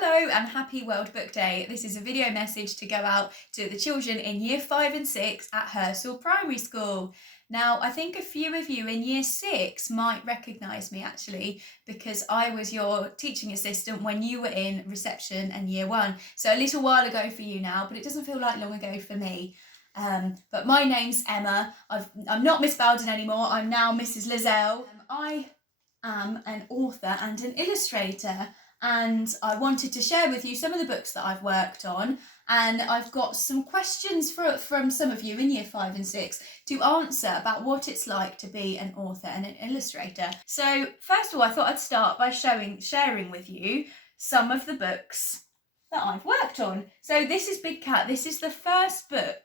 Hello and happy World Book Day. This is a video message to go out to the children in year 5 and 6 at Hersel Primary School. Now, I think a few of you in year 6 might recognise me actually, because I was your teaching assistant when you were in reception and year 1. So a little while ago for you now, but it doesn't feel like long ago for me. But my name's Emma. I'm not Miss Bowden anymore. I'm now Mrs. Lazell. I am an author and an illustrator, and I wanted to share with you some of the books that I've worked on, and I've got some questions from some of you in year 5 and 6 to answer about what it's like to be an author and an illustrator. So first of all, I thought I'd start by sharing with you some of the books that I've worked on. So this is Big Cat. This is the first book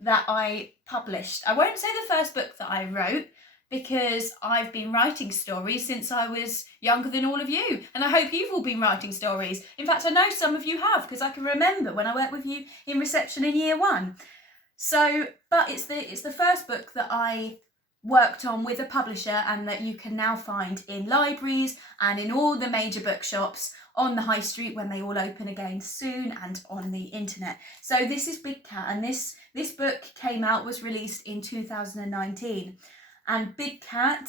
that I published. I won't say the first book that I wrote, because I've been writing stories since I was younger than all of you, and I hope you've all been writing stories. In fact, I know some of you have, because I can remember when I worked with you in reception in year 1. So, but it's the first book that I worked on with a publisher, and that you can now find in libraries and in all the major bookshops on the high street when they all open again soon, and on the internet. So this is Big Cat, and this book was released in 2019. And Big Cat,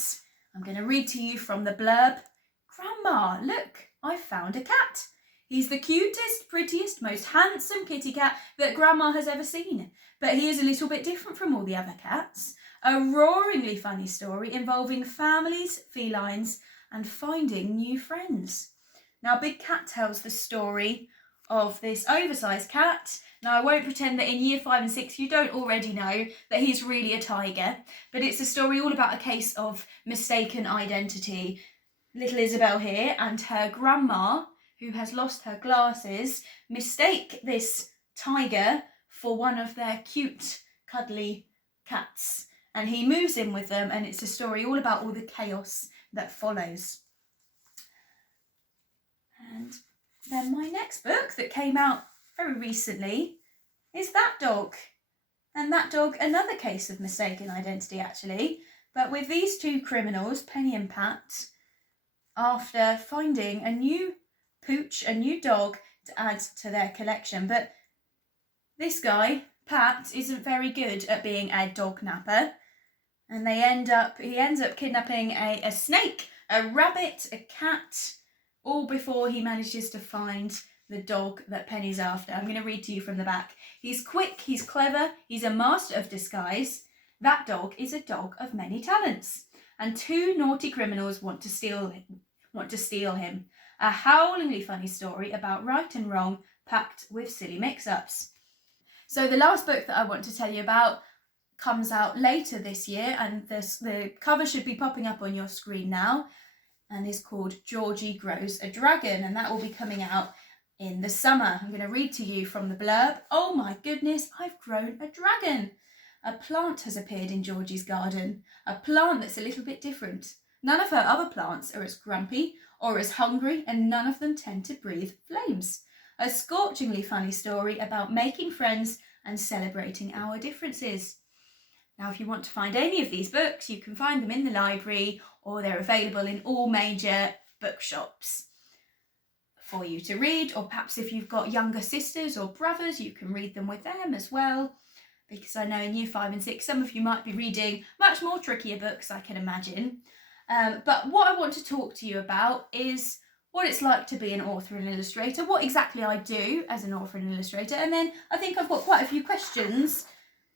I'm going to read to you from the blurb. Grandma, look, I found a cat. He's the cutest, prettiest, most handsome kitty cat that Grandma has ever seen. But he is a little bit different from all the other cats. A roaringly funny story involving families, felines, and finding new friends. Now, Big Cat tells the story of this oversized cat. Now, I won't pretend that in year 5 and 6 you don't already know that he's really a tiger, but it's a story all about a case of mistaken identity. Little Isabel here and her grandma, who has lost her glasses, mistake this tiger for one of their cute, cuddly cats, and he moves in with them, and it's a story all about all the chaos that follows. And then my next book that came out very recently is That Dog. And That Dog, another case of mistaken identity actually, but with these two criminals, Penny and Pat, after finding a new pooch, a new dog to add to their collection. But this guy, Pat, isn't very good at being a dog napper, and he ends up kidnapping a snake, a rabbit, a cat, all before he manages to find the dog that Penny's after. I'm going to read to you from the back. He's quick, he's clever, he's a master of disguise. That dog is a dog of many talents, and two naughty criminals want to steal him. A howlingly funny story about right and wrong, packed with silly mix-ups. So the last book that I want to tell you about comes out later this year, and the cover should be popping up on your screen now, and is called Georgie Grows a Dragon, and that will be coming out in the summer. I'm going to read to you from the blurb. Oh my goodness, I've grown a dragon. A plant has appeared in Georgie's garden, a plant that's a little bit different. None of her other plants are as grumpy or as hungry, and none of them tend to breathe flames. A scorchingly funny story about making friends and celebrating our differences. Now, if you want to find any of these books, you can find them in the library, or they're available in all major bookshops for you to read, or perhaps if you've got younger sisters or brothers, you can read them with them as well, because I know in year 5 and 6 some of you might be reading much more trickier books, I can imagine. But what I want to talk to you about is what it's like to be an author and illustrator, what exactly I do as an author and illustrator, and then I think I've got quite a few questions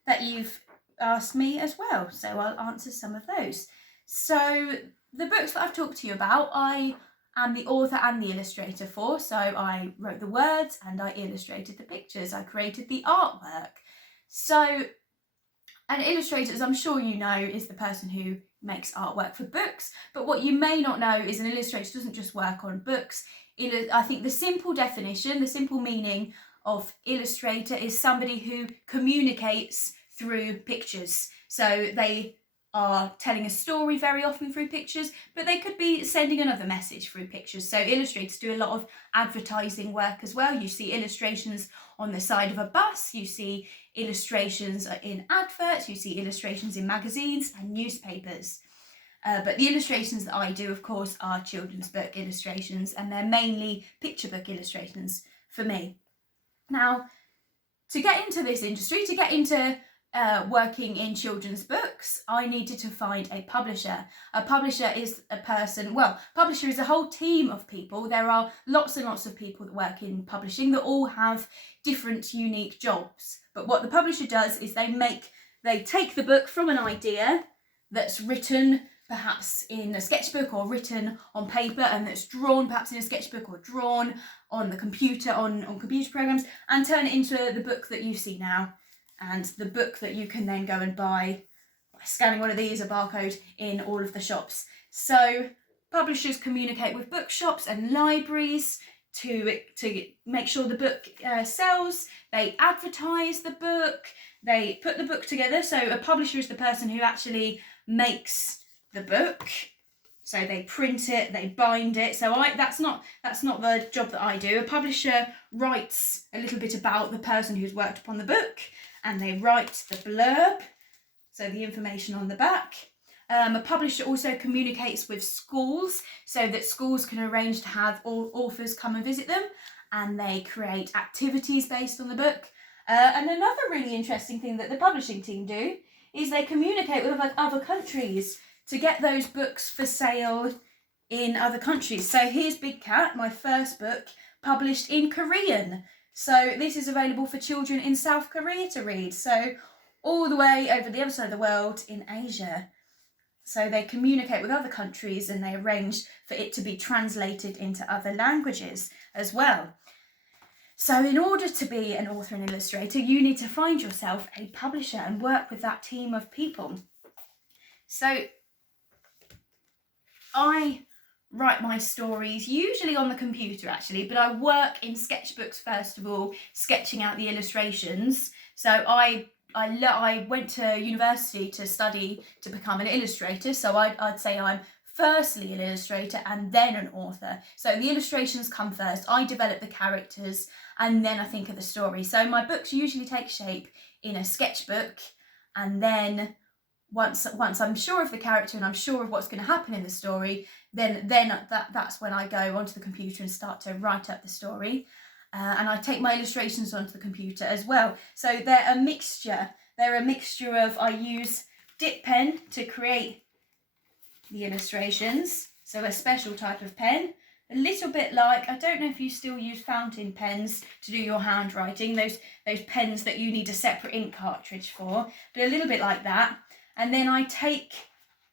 that you've asked me as well, so I'll answer some of those. So the books that I've talked to you about, I am the author and the illustrator for. So I wrote the words and I illustrated the pictures, I created the artwork. So an illustrator, as I'm sure you know, is the person who makes artwork for books, but what you may not know is an illustrator doesn't just work on books. I think the simple definition, the simple meaning of illustrator is somebody who communicates through pictures. So they are telling a story very often through pictures, but they could be sending another message through pictures. So illustrators do a lot of advertising work as well. You see illustrations on the side of a bus, you see illustrations in adverts, you see illustrations in magazines and newspapers. But the illustrations that I do, of course, are children's book illustrations, and they're mainly picture book illustrations for me. Now, to get into this industry, to get into working in children's books, I needed to find a publisher. A publisher is a person, well, publisher is a whole team of people. There are lots and lots of people that work in publishing that all have different unique jobs. But what the publisher does is they take the book from an idea that's written perhaps in a sketchbook or written on paper, and that's drawn perhaps in a sketchbook or drawn on the computer, on computer programs, and turn it into the book that you see now, and the book that you can then go and buy by scanning one of these, a barcode, in all of the shops. So publishers communicate with bookshops and libraries to make sure the book sells. They advertise the book, they put the book together. So a publisher is the person who actually makes the book. So they print it, they bind it. So that's not the job that I do. A publisher writes a little bit about the person who's worked upon the book, and they write the blurb, so the information on the back. A publisher also communicates with schools so that schools can arrange to have all authors come and visit them, and they create activities based on the book. And another really interesting thing that the publishing team do is they communicate with other countries to get those books for sale in other countries. So here's Big Cat, my first book, published in Korean. So this is available for children in South Korea to read. So all the way over the other side of the world in Asia. So they communicate with other countries, and they arrange for it to be translated into other languages as well. So in order to be an author and illustrator, you need to find yourself a publisher and work with that team of people. So I write my stories usually on the computer actually, but I work in sketchbooks first of all, sketching out the illustrations. So I went to university to study to become an illustrator, so I'd say I'm firstly an illustrator and then an author. So the illustrations come first, I develop the characters, and then I think of the story. So my books usually take shape in a sketchbook, and then once I'm sure of the character and I'm sure of what's going to happen in the story, then that's when I go onto the computer and start to write up the story. And I take my illustrations onto the computer as well. So they're a mixture. Of, I use dip pen to create the illustrations, so a special type of pen. A little bit like, I don't know if you still use fountain pens to do your handwriting, those pens that you need a separate ink cartridge for, but a little bit like that. And then I take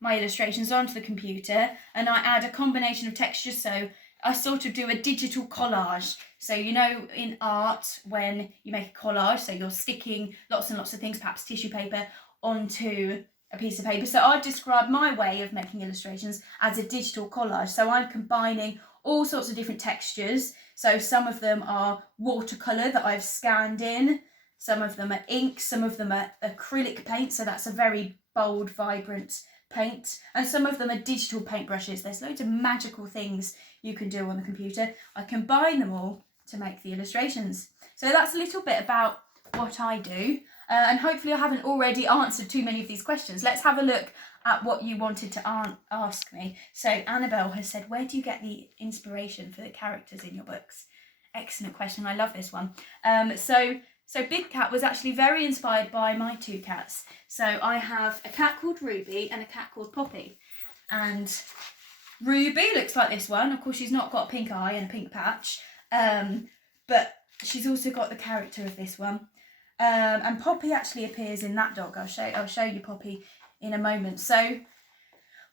my illustrations onto the computer and I add a combination of textures, so I sort of do a digital collage. So you know in art when you make a collage, so you're sticking lots and lots of things, perhaps tissue paper, onto a piece of paper. So I've described my way of making illustrations as a digital collage. So I'm combining all sorts of different textures. So some of them are watercolour that I've scanned in, some of them are ink, some of them are acrylic paint, so that's a very bold, vibrant paint, and some of them are digital paintbrushes. There's loads of magical things you can do on the computer. I combine them all to make the illustrations. So that's a little bit about what I do, and hopefully I haven't already answered too many of these questions. Let's have a look at what you wanted to ask me. So Annabelle has said, where do you get the inspiration for the characters in your books? Excellent question, I love this one. So Big Cat was actually very inspired by my two cats. So I have a cat called Ruby and a cat called Poppy. And Ruby looks like this one. Of course, she's not got a pink eye and a pink patch, but she's also got the character of this one. And Poppy actually appears in that dog. I'll show you Poppy in a moment. So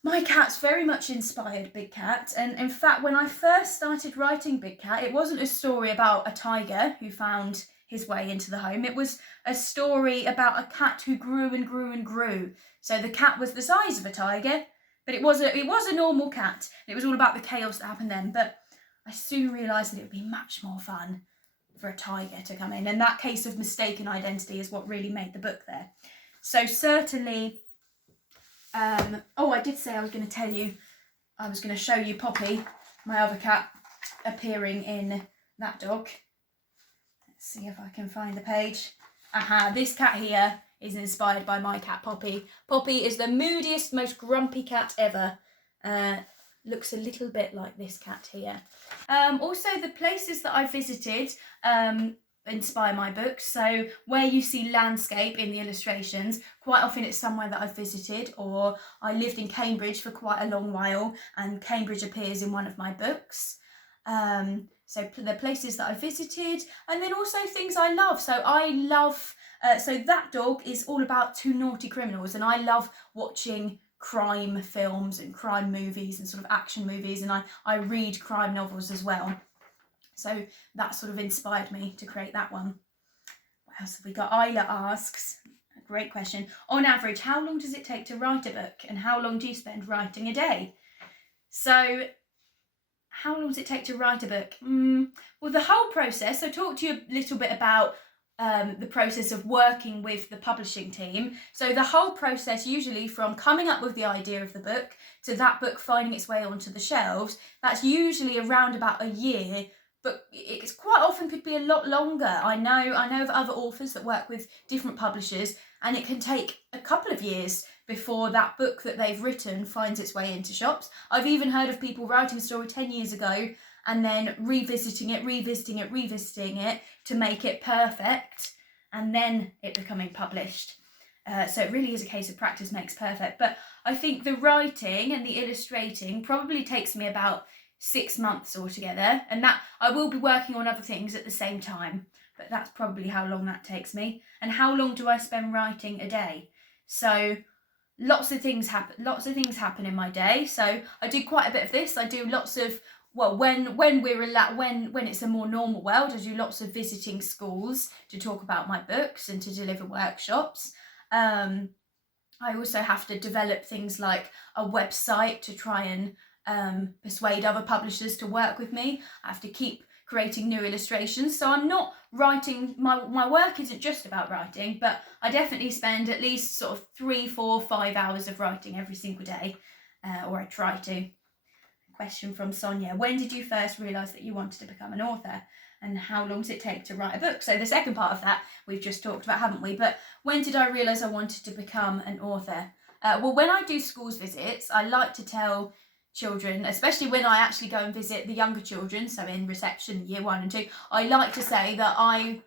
my cat's very much inspired Big Cat. And in fact, when I first started writing Big Cat, it wasn't a story about a tiger who found his way into the home. It was a story about a cat who grew and grew and grew. So the cat was the size of a tiger, but it was a normal cat. It was all about the chaos that happened then. But I soon realised that it would be much more fun for a tiger to come in. And that case of mistaken identity is what really made the book there. So certainly, I did say I was going to tell you, I was going to show you Poppy, my other cat, appearing in that dog. Let's see if I can find the page. Aha, this cat here is inspired by my cat Poppy. Poppy is the moodiest, most grumpy cat ever. Looks a little bit like this cat here. Also, the places that I visited inspire my books. So where you see landscape in the illustrations, quite often it's somewhere that I've visited, or I lived in Cambridge for quite a long while and Cambridge appears in one of my books. So the places that I visited, and then also things I love. So I love, so That Dog is all about two naughty criminals, and I love watching crime films and crime movies and sort of action movies, and I read crime novels as well. So that sort of inspired me to create that one. What else have we got? Isla asks, a great question. On average, how long does it take to write a book, and how long do you spend writing a day? So how long does it take to write a book? Well, the whole process, so talk to you a little bit about the process of working with the publishing team. So the whole process, usually from coming up with the idea of the book to that book finding its way onto the shelves, that's usually around about a year, but it's quite often could be a lot longer. I know of other authors that work with different publishers, and it can take a couple of years before that book that they've written finds its way into shops. I've even heard of people writing a story 10 years ago and then revisiting it to make it perfect, and then it becoming published. So it really is a case of practice makes perfect. But I think the writing and the illustrating probably takes me about 6 months altogether, and that I will be working on other things at the same time, but that's probably how long that takes me. And how long do I spend writing a day? So lots of things happen in my day. So I do quite a bit of this. I do lots of, well, when it's a more normal world, I do lots of visiting schools to talk about my books and to deliver workshops. I also have to develop things like a website to try and persuade other publishers to work with me. I have to keep creating new illustrations. So I'm not writing, my work isn't just about writing, but I definitely spend at least sort of 3, 4, 5 hours of writing every single day, or I try to. Question from Sonia. When did you first realise that you wanted to become an author, and how long does it take to write a book? So the second part of that we've just talked about, haven't we? But when did I realise I wanted to become an author? Well, when I do schools visits, I like to tell children, especially when I actually go and visit the younger children, so in reception, year 1 and 2, I like to say that I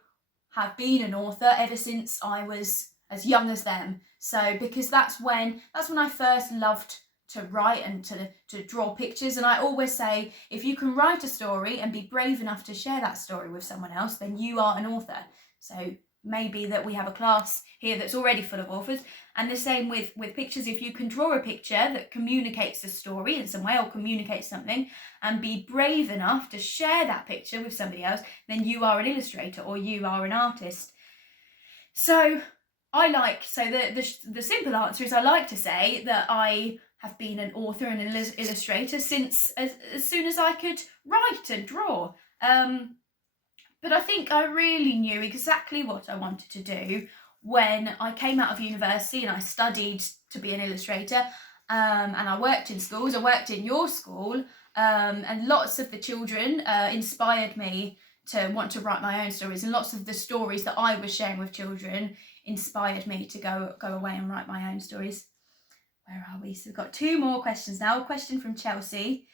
have been an author ever since I was as young as them. So because that's when I first loved to write and to draw pictures, and I always say, if you can write a story and be brave enough to share that story with someone else, then you are an author. So maybe that we have a class here that's already full of authors, and the same with pictures. If you can draw a picture that communicates a story in some way or communicates something, and be brave enough to share that picture with somebody else, then you are an illustrator or you are an artist. So the simple answer is I like to say that I have been an author and an illustrator since as soon as I could write and draw. But I think I really knew exactly what I wanted to do when I came out of university and I studied to be an illustrator, and I worked in schools. I worked in your school, and lots of the children inspired me to want to write my own stories, and lots of the stories that I was sharing with children inspired me to go away and write my own stories. Where are we? So we've got 2 more questions now. A question from Chelsea.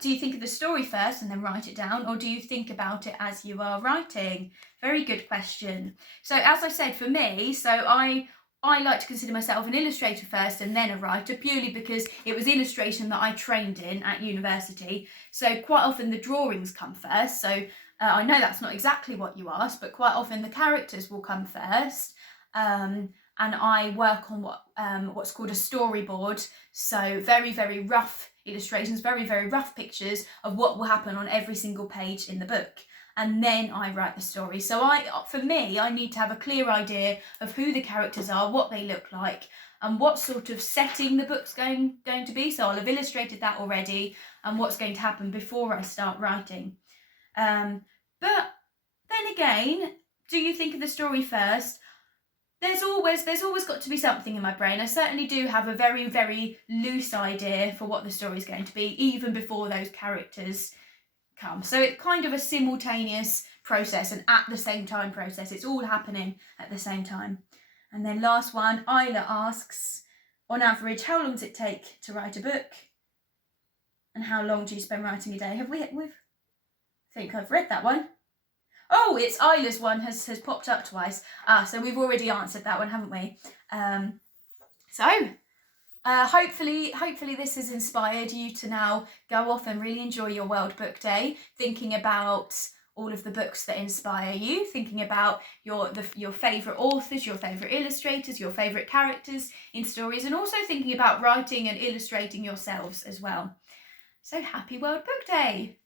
Do you think of the story first and then write it down, or do you think about it as you are writing? Very good question. So as I said, for me, so I like to consider myself an illustrator first and then a writer, purely because it was illustration that I trained in at university. So quite often the drawings come first. So I know that's not exactly what you asked, but quite often the characters will come first. And I work on what's called a storyboard. So very, very rough illustrations, very, very rough pictures of what will happen on every single page in the book. And then I write the story. So for me, I need to have a clear idea of who the characters are, what they look like, and what sort of setting the book's going to be. So I'll have illustrated that already, and what's going to happen before I start writing. But then again, do you think of the story first? There's always got to be something in my brain. I certainly do have a very, very loose idea for what the story is going to be, even before those characters come. So it's kind of a simultaneous process, and at the same time process. It's all happening at the same time. And then last one, Isla asks, on average, how long does it take to write a book? And how long do you spend writing a day? I think I've read that one. Oh, it's Isla's one has popped up twice. So we've already answered that one, haven't we? Hopefully this has inspired you to now go off and really enjoy your World Book Day, thinking about all of the books that inspire you, thinking about your favourite authors, your favourite illustrators, your favourite characters in stories, and also thinking about writing and illustrating yourselves as well. So happy World Book Day!